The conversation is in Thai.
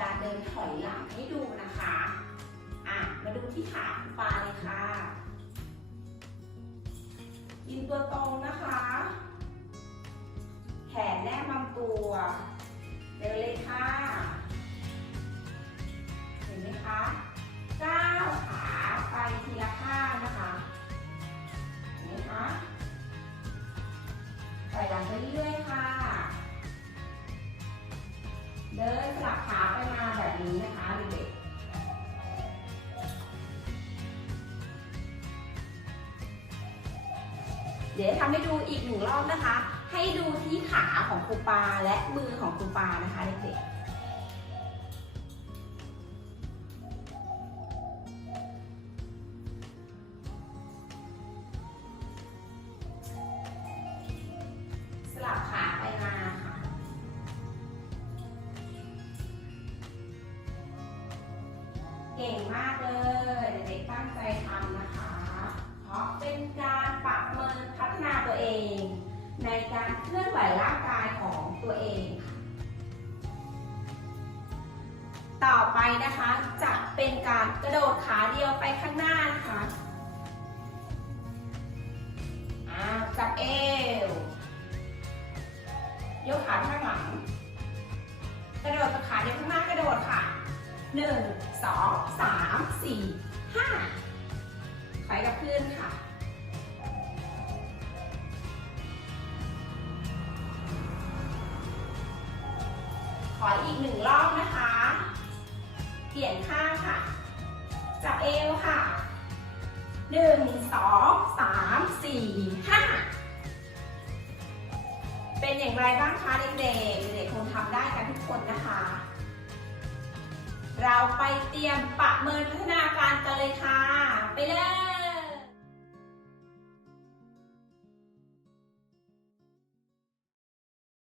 การเดินถอยหลังให้ดูนะคะอะมาดูที่ขาคุณปาเลยค่ะยืนตัวตรงนะคะ แขนแนบลำตัว เดินเลยค่ะ เห็นไหมคะก้าวขาไปทีละข้างนะคะเห็นไหมคะปล่อยหลังไปเรื่อยๆค่ะ เดินสลับขาไปมาแบบนี้นะคะเด็กๆเดี๋ยวทำให้ดูอีกหนึ่งรอบนะคะ ให้ดูที่ขาของครูปาและมือของครูปานะคะเด็กๆ เก่งมากเลย เด็กตั้งใจทำนะคะ เพราะเป็นการปรับเมินพัฒนาตัวเอง ในการเคลื่อนไหวร่างกายของตัวเองค่ะต่อไปนะคะจะเป็นการกระโดดขาเดียวไปข้างหน้านะคะจับเอวยกขาข้างหลัง กระโดดกับขาเดียวข้างหน้ากระโดดค่ะ หนึ่งสองสามสี่ห้าไปกับเพื่อนค่ะ ขออีกหนึ่งรอบนะคะ เปลี่ยนข้างค่ะ จับเอวค่ะหนึ่งสองสามสี่ห้าเป็นอย่างไรบ้างคะเด็กๆ เด็กๆคงทำได้กันทุกคนนะคะ เราไปเตรียมประเมินพัฒนาการกันเลยค่ะ ไปเลย